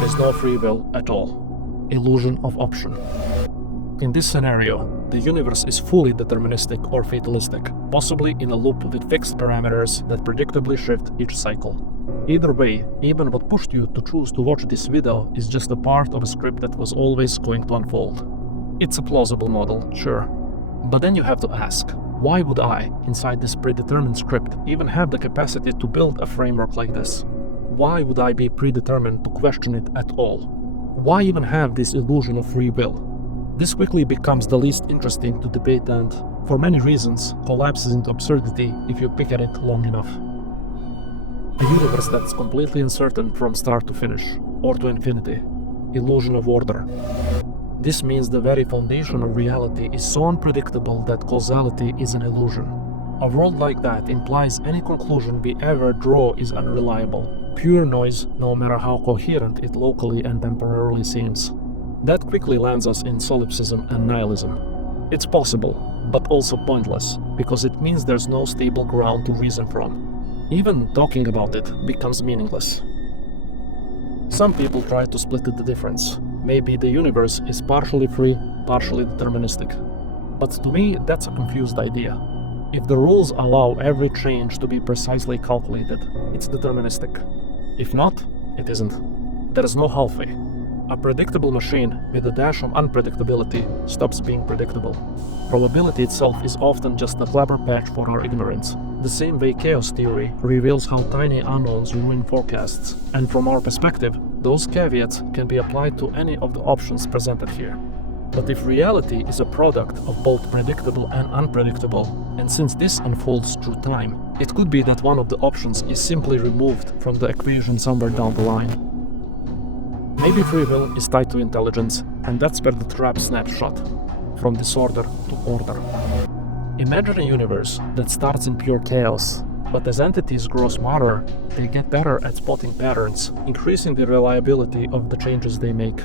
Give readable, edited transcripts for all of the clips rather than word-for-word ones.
there is no free will at all. Illusion of option. In this scenario, the universe is fully deterministic or fatalistic, possibly in a loop with fixed parameters that predictably shift each cycle. Either way, even what pushed you to choose to watch this video is just a part of a script that was always going to unfold. It's a plausible model, sure. But then you have to ask, why would I, inside this predetermined script, even have the capacity to build a framework like this? Why would I be predetermined to question it at all? Why even have this illusion of free will? This quickly becomes the least interesting to debate and, for many reasons, collapses into absurdity if you pick at it long enough. A universe that's completely uncertain from start to finish, or to infinity. Illusion of order. This means the very foundation of reality is so unpredictable that causality is an illusion. A world like that implies any conclusion we ever draw is unreliable, pure noise no matter how coherent it locally and temporarily seems. That quickly lands us in solipsism and nihilism. It's possible, but also pointless, because it means there's no stable ground to reason from. Even talking about it becomes meaningless. Some people try to split the difference. Maybe the universe is partially free, partially deterministic. But to me, that's a confused idea. If the rules allow every change to be precisely calculated, it's deterministic. If not, it isn't. There is no halfway. A predictable machine with a dash of unpredictability stops being predictable. Probability itself is often just a clever patch for our ignorance. The same way chaos theory reveals how tiny unknowns ruin forecasts, and from our perspective, those caveats can be applied to any of the options presented here. But if reality is a product of both predictable and unpredictable, and since this unfolds through time, it could be that one of the options is simply removed from the equation somewhere down the line. Maybe free will is tied to intelligence, and that's where the trap snaps shut, from disorder to order. Imagine a universe that starts in pure chaos, but as entities grow smarter, they get better at spotting patterns, increasing the reliability of the changes they make.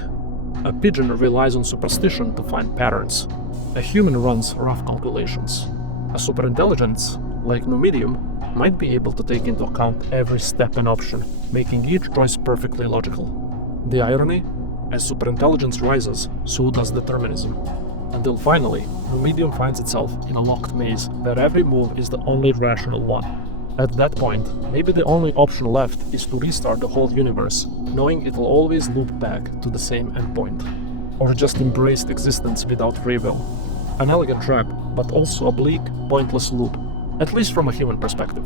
A pigeon relies on superstition to find patterns. A human runs rough calculations. A superintelligence, like Numidium, might be able to take into account every step and option, making each choice perfectly logical. The irony? As superintelligence rises, so does determinism. Until finally, Numidium finds itself in a locked maze where every move is the only rational one. At that point, maybe the only option left is to restart the whole universe, knowing it will always loop back to the same endpoint. Or just embrace existence without free will. An elegant trap, but also a bleak, pointless loop, at least from a human perspective.